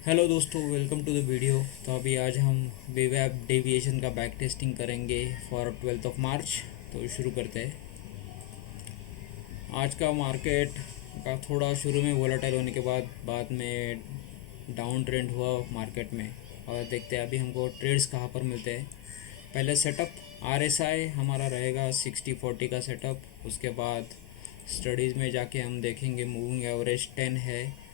Hello दोस्तों, welcome to the video. तो अभी आज हम वेवैप डेविएशन का बैक टेस्टिंग करेंगे फॉर 12 ऑफ मार्च। तो शुरू करते हैं। आज का मार्केट का थोड़ा शुरू में वोलेटाइल होने के बाद में डाउन ट्रेंड हुआ मार्केट में। और देखते हैं अभी हमको ट्रेड्स कहाँ पर मिलते हैं। पहले सेटअप आरएसआई हमारा रहेगा 60-40 का सेटअप। उसके बाद स्टडीज़ में जाके हम देखेंगे मूविंग एवरेज 10 है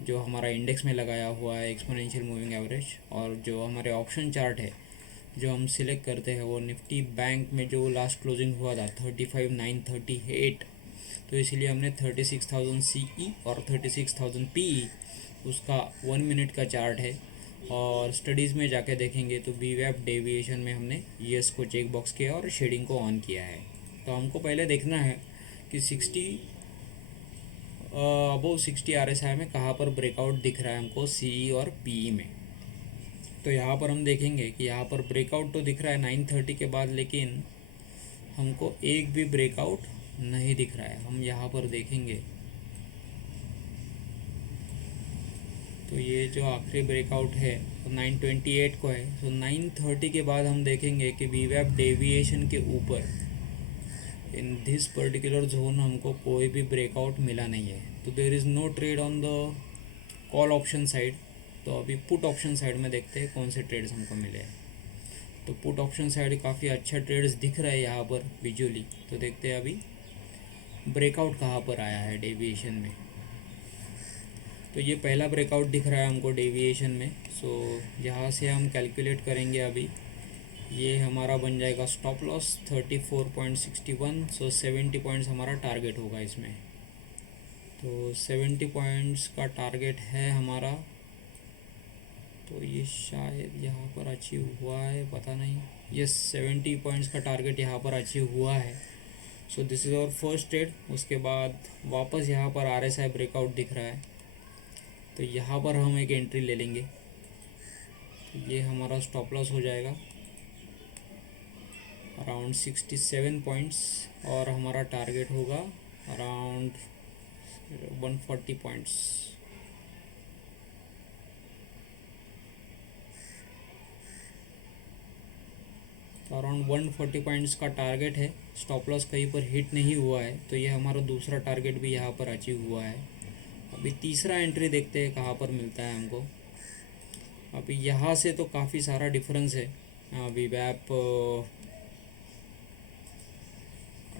जो हमारा इंडेक्स में लगाया हुआ है, एक्सपोनेंशियल मूविंग एवरेज। और जो हमारे ऑप्शन चार्ट है जो हम सिलेक्ट करते हैं वो निफ्टी बैंक में जो लास्ट क्लोजिंग हुआ था 35,938। तो इसीलिए हमने 36,000 CE और 36,000 PE उसका 1 मिनट का चार्ट है। और स्टडीज़ में जाके देखेंगे तो वीवैप डेविएशन में हमने यस को चेक बॉक्स किया और शेडिंग को ऑन किया है। तो हमको पहले देखना है कि 60 अबव 60 RSI में कहाँ पर ब्रेकआउट दिख रहा है हमको CE और PE में। तो यहाँ पर हम देखेंगे कि यहाँ पर ब्रेकआउट तो दिख रहा है 9:30 के बाद, लेकिन हमको एक भी ब्रेकआउट नहीं दिख रहा है। हम यहाँ पर देखेंगे तो ये जो आखिरी ब्रेकआउट है तो 9:28 को है। तो 9:30 के बाद हम देखेंगे कि वीवैप डेविएशन के ऊपर इन दिस पर्टिकुलर जोन हमको कोई भी ब्रेकआउट मिला नहीं है। तो there is no trade on the call option side. तो अभी पुट ऑप्शन साइड में देखते हैं कौन से ट्रेड्स हमको मिले हैं। तो पुट ऑप्शन साइड काफ़ी अच्छा ट्रेड्स दिख रहा है यहाँ पर विजुअली। तो देखते हैं अभी ब्रेकआउट कहाँ पर आया है डेविएशन में। तो ये पहला ब्रेकआउट दिख रहा है हमको डेविएशन में। सो यहाँ से हम कैलकुलेट करेंगे अभी। ये हमारा बन जाएगा स्टॉप लॉस 34.61। सो 70 पॉइंट्स हमारा टारगेट होगा इसमें। तो 70 पॉइंट्स का टारगेट है हमारा। तो ये शायद यहाँ पर अचीव हुआ है, पता नहीं। ये 70 पॉइंट्स का टारगेट यहाँ पर अचीव हुआ है। So this is our first trade. उसके बाद वापस यहाँ पर RSI ब्रेकआउट दिख रहा है तो यहाँ पर हम एक एंट्री ले लेंगे। तो ये हमारा स्टॉप लॉस हो जाएगा अराउंड 67 पॉइंट्स और हमारा टारगेट होगा अराउंड 140 पॉइंट्स। तो अराउंड 140 पॉइंट्स का टारगेट है। स्टॉप लॉस कहीं पर हिट नहीं हुआ है तो ये हमारा दूसरा टारगेट भी यहाँ पर अचीव हुआ है। अभी तीसरा एंट्री देखते हैं कहाँ पर मिलता है हमको। अभी यहाँ से तो काफ़ी सारा डिफरेंस है वीवैप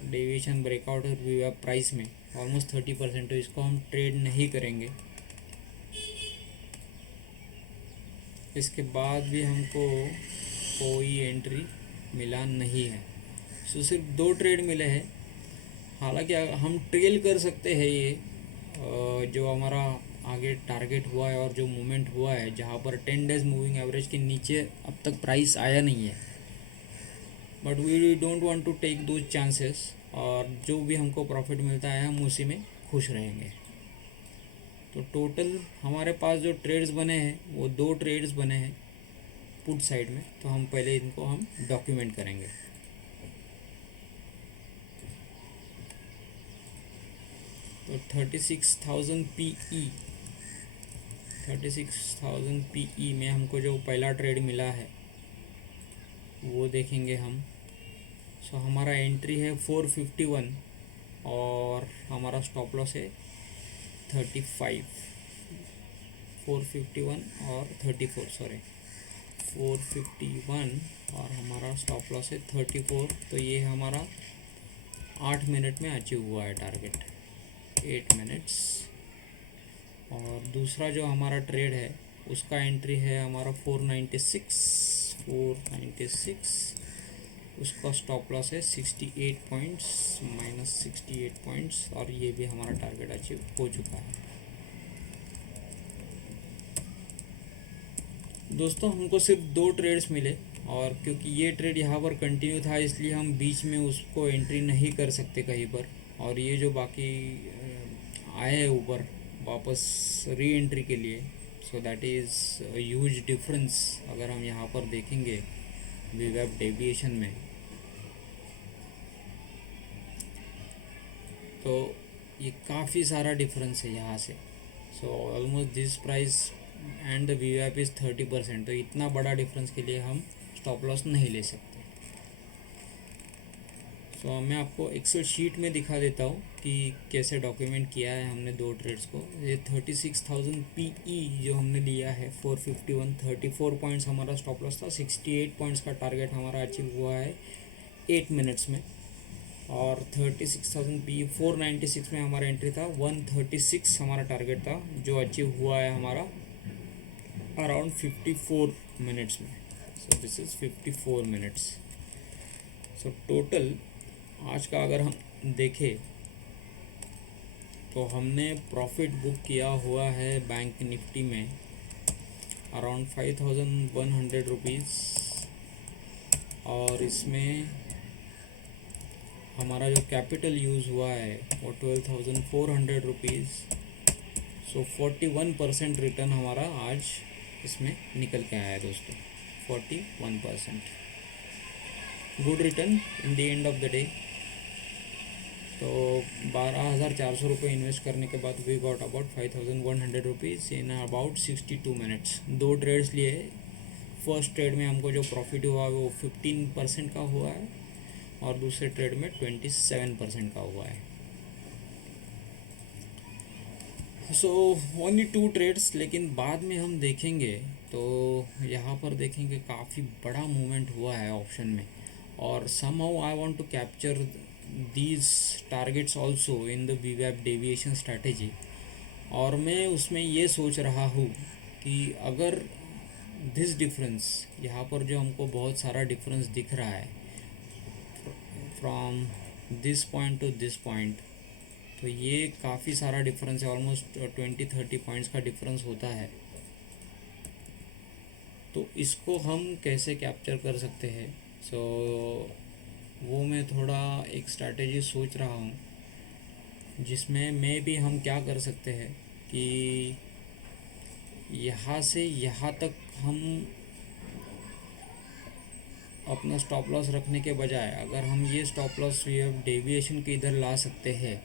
डेविएशन ब्रेकआउट और वीवैप प्राइस में ऑलमोस्ट 30%। तो इसको हम ट्रेड नहीं करेंगे। इसके बाद भी हमको कोई एंट्री मिला नहीं है। सो सिर्फ 2 ट्रेड मिले हैं। हालांकि हम ट्रेल कर सकते हैं ये जो हमारा आगे टारगेट हुआ है और जो मूवमेंट हुआ है जहाँ पर 10 डेज मूविंग एवरेज के नीचे अब तक प्राइस आया नहीं है। But we don't want to take दो चांसेस। और जो भी हमको प्रॉफिट मिलता है हम उसी में खुश रहेंगे। तो टोटल हमारे पास जो ट्रेड्स बने हैं वो 2 ट्रेड्स बने हैं पुट साइड में। तो हम पहले इनको हम डॉक्यूमेंट करेंगे। तो 36,000 PE 36,000 PE में हमको जो पहला ट्रेड मिला है वो देखेंगे हम। सो हमारा एंट्री है 451 और हमारा स्टॉप लॉस है 35। 451 और 34, सॉरी 451 और हमारा स्टॉप लॉस है 34। तो ये हमारा 8 मिनट में अचीव हुआ है टारगेट, 8 मिनट्स। और दूसरा जो हमारा ट्रेड है उसका एंट्री है हमारा 496। उसका स्टॉप लॉस है 68 पॉइंट्स, -68 पॉइंट्स। और ये भी हमारा टारगेट अचीव हो चुका है। दोस्तों हमको सिर्फ 2 ट्रेड्स मिले और क्योंकि ये ट्रेड यहाँ पर कंटिन्यू था इसलिए हम बीच में उसको एंट्री नहीं कर सकते कहीं पर। और ये जो बाकी आए हैं ऊपर वापस री एंट्री के लिए, so that is huge difference. अगर हम यहाँ पर देखेंगे वीवैप डेविएशन में तो ये काफ़ी सारा डिफरेंस है यहाँ से। So almost this price and the वीवैप इज़ 30%, तो इतना बड़ा डिफरेंस के लिए हम स्टॉप लॉस नहीं ले सकते। सो मैं आपको एक्सेल शीट में दिखा देता हूँ कि कैसे डॉक्यूमेंट किया है हमने दो ट्रेड्स को। ये 36,000 PE जो हमने लिया है 451, 34 पॉइंट्स हमारा स्टॉप लॉस था, 68 पॉइंट्स का टारगेट हमारा अचीव हुआ है 8 मिनट्स में। और 36,000 PE 496 में हमारा एंट्री था, 136 हमारा टारगेट था जो अचीव हुआ है हमारा अराउंड 54 मिनट्स में। सो this is 54 minutes. So total आज का अगर हम देखें तो हमने प्रॉफिट बुक किया हुआ है बैंक निफ्टी में अराउंड 5,100 रुपीज़, और इसमें हमारा जो कैपिटल यूज़ हुआ है वो 12,400 रुपीज़। सो 41% रिटर्न हमारा आज इसमें निकल के आया है दोस्तों, 41%। Good return in the end of the day. तो 12,400 रुपये इन्वेस्ट करने के बाद we got about 5,100 rupees in about 62 minutes. दो ट्रेड्स लिए। फर्स्ट ट्रेड में हमको जो प्रॉफिट हुआ है वो 15% का हुआ है, और दूसरे ट्रेड में 27% का हुआ है। सो ओनली 2 ट्रेड्स, लेकिन बाद में हम देखेंगे तो यहाँ पर देखेंगे काफ़ी बड़ा मूवमेंट हुआ है ऑप्शन में, और somehow I want to capture these targets also in the VWAP deviation strategy। और मैं उसमें ये सोच रहा हूँ कि अगर दिस डिफरेंस यहाँ पर जो हमको बहुत सारा डिफरेंस दिख रहा है from this point two this point, तो ये काफ़ी सारा डिफरेंस है, ऑलमोस्ट 20-30 पॉइंट्स का डिफरेंस होता है। तो इसको हम कैसे कैप्चर कर सकते हैं? सो वो मैं थोड़ा एक स्ट्रैटेजी सोच रहा हूँ, जिसमें मैं भी हम क्या कर सकते हैं कि यहाँ से यहाँ तक हम अपना स्टॉप लॉस रखने के बजाय अगर हम ये स्टॉप लॉस डेविएशन के इधर ला सकते हैं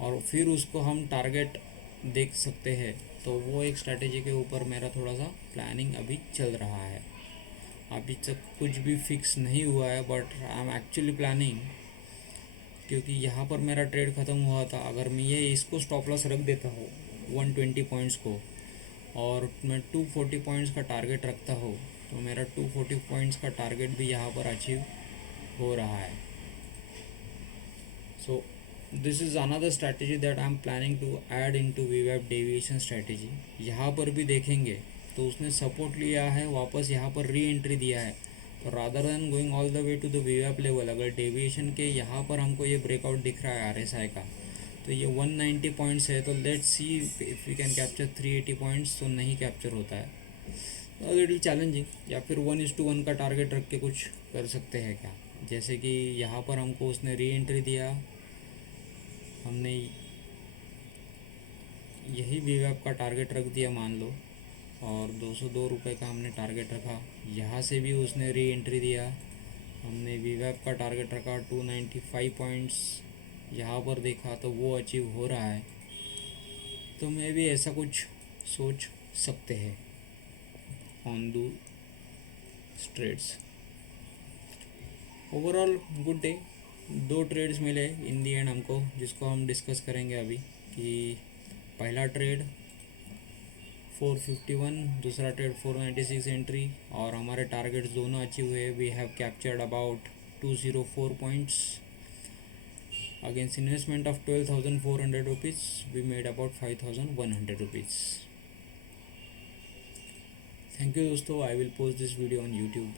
और फिर उसको हम टारगेट देख सकते हैं, तो वो एक स्ट्रैटेजी के ऊपर मेरा थोड़ा सा प्लानिंग अभी चल रहा है। अभी तक कुछ भी फिक्स नहीं हुआ है, but I am actually planning, क्योंकि यहाँ पर मेरा ट्रेड ख़त्म हुआ था। अगर मैं ये इसको स्टॉप लॉस रख देता हूँ 120 पॉइंट्स को, और मैं 240 पॉइंट्स का टारगेट रखता हूँ, तो मेरा 240 पॉइंट्स का टारगेट भी यहाँ पर अचीव हो रहा है। So this is another strategy that I am planning to add into VWAP deviation strategy. यहाँ पर भी देखेंगे तो उसने सपोर्ट लिया है, वापस यहाँ पर री एंट्री दिया है, तो rather than going all the way to the VWAP level, अगर डेविएशन के यहाँ पर हमको ये ब्रेकआउट दिख रहा है RSI का, तो ये 190 पॉइंट्स है, तो let's see if we can capture 380 points. तो नहीं कैप्चर होता है, लिटिल चैलेंजिंग। या फिर 1:1 का टारगेट रख के कुछ कर सकते हैं क्या? जैसे कि यहाँ पर हमको उसने री एंट्री दिया, हमने यही VWAP का टारगेट रख दिया मान लो, और 202 रुपये का हमने टारगेट रखा। यहाँ से भी उसने री एंट्री दिया, हमने VWAP का टारगेट रखा 295 पॉइंट्स, यहाँ पर देखा तो वो अचीव हो रहा है। तो मैं भी ऐसा कुछ सोच सकते हैं ऑन दो trades. Overall good day. 2 trades मिले इन दी एंड हमको, जिसको हम डिस्कस करेंगे अभी। कि पहला ट्रेड 451, दूसरा ट्रेड 496 एंट्री, और हमारे टारगेट्स दोनों अचीव हुए। We have captured about 204 points against investment of 12,400 rupees. We made about 5,100 rupees. Thank you दोस्तों। I will post this video on YouTube.